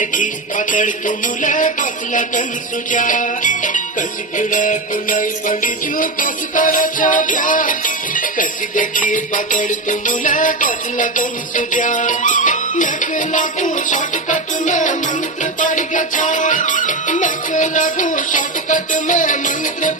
देखी पातळ तुमुला बसला तन सुजा कशी भिडक नाही पडिजू कस कराच्या ब्या कशी देखी पातळ तुमुला बसला तन सुजा नक लागू शॉर्टकट में मंत्र पड़ गया नक लागू शॉर्टकट में मंत्र